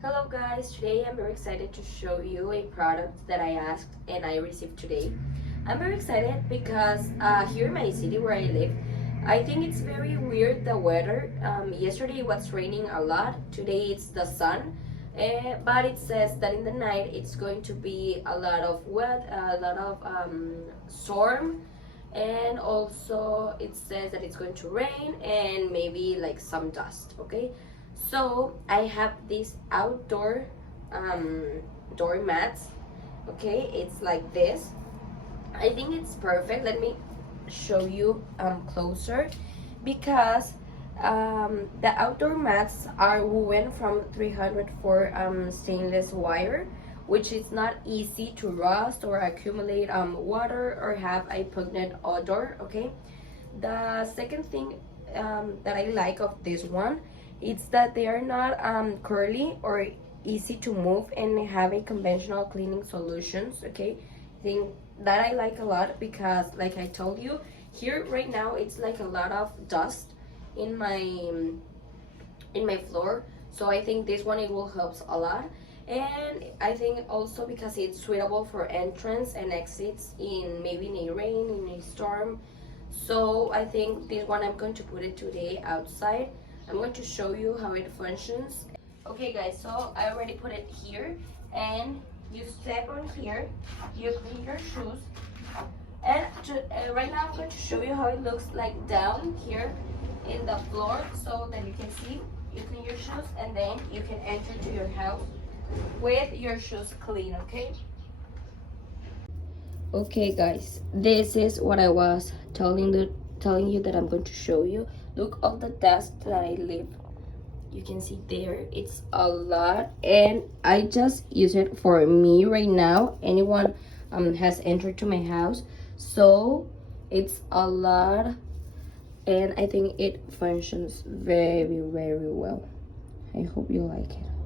Hello guys, today I'm very excited to show you a product that I asked and I received today. I'm very excited because here in my city where I live, I think it's very weird the weather. Yesterday it was raining a lot, today it's the sun, but it says that in the night it's going to be a lot of wet, a lot of storm, and also it says that it's going to rain and maybe like some dust, okay? So I have these outdoor doormats. Okay, it's like this. I think it's perfect. Let me show you closer because the outdoor mats are woven from 304 stainless wire, which is not easy to rust or accumulate water or have a pungent odor. Okay, the second thing that I like of this one, it's that they are not curly or easy to move and have a conventional cleaning solutions. Okay, I think that I like a lot because like I told you, here right now it's like a lot of dust in my floor, so I think this one it will helps a lot. And I think also because it's suitable for entrance and exits in maybe in a rain, in a storm. So I think this one I'm going to put it today outside. I'm going to show you how it functions. Okay guys, so I already put it here, and you step on here, you clean your shoes, and right now I'm going to show you how it looks like down here in the floor so that you can see. You clean your shoes and then you can enter to your house with your shoes clean, okay? Okay guys, this is what I was telling you that I'm going to show you. Look all the dust that I leave. You can see there, it's a lot, and I just use it for me right now. Anyone has entered to my house, so it's a lot, and I think it functions very well. I hope you like it.